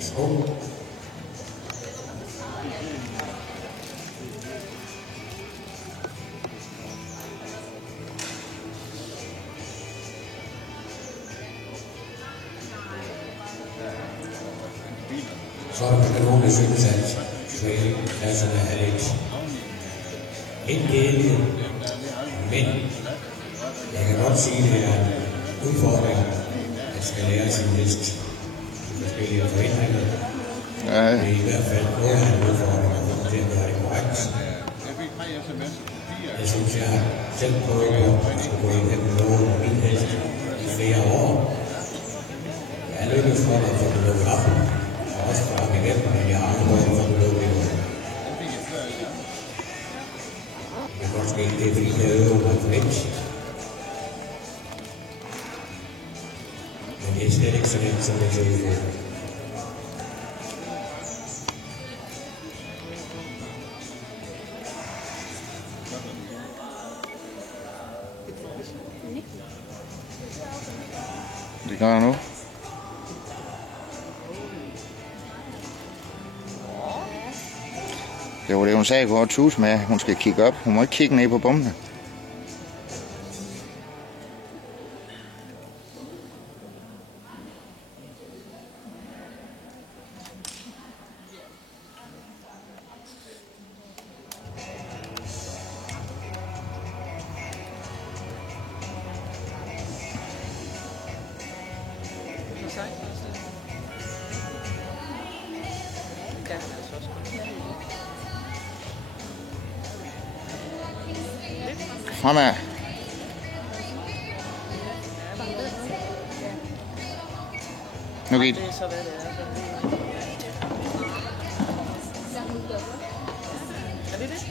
Værsgo. Så er der nogen, der synes, at trailklasserne er lidt indgældende, men jeg kan godt sige, at det er en udfordring, at skal lære sin hest i forskellige forhindringer. Det er i hvert fald noget af en udfordring at komme til at gøre det korrekt. Jeg synes, jeg har selv prøvet at gå ind gennem noget af min hest i flere år. Jeg er lykkedes for at få det lukket op, og også for ham igennem, men jeg har aldrig prøvet at få det lukket endnu. Men måske det er fordi, jeg øver mig for lidt. Men det er slet ikke så nemt, som det ser ud. Det gør jeg nu. Det var det, hun sagde, hvor tus med, hun skal kigge op. Hun må ikke kigge ned på bommene. Fremad. Nu gik det. Er det det?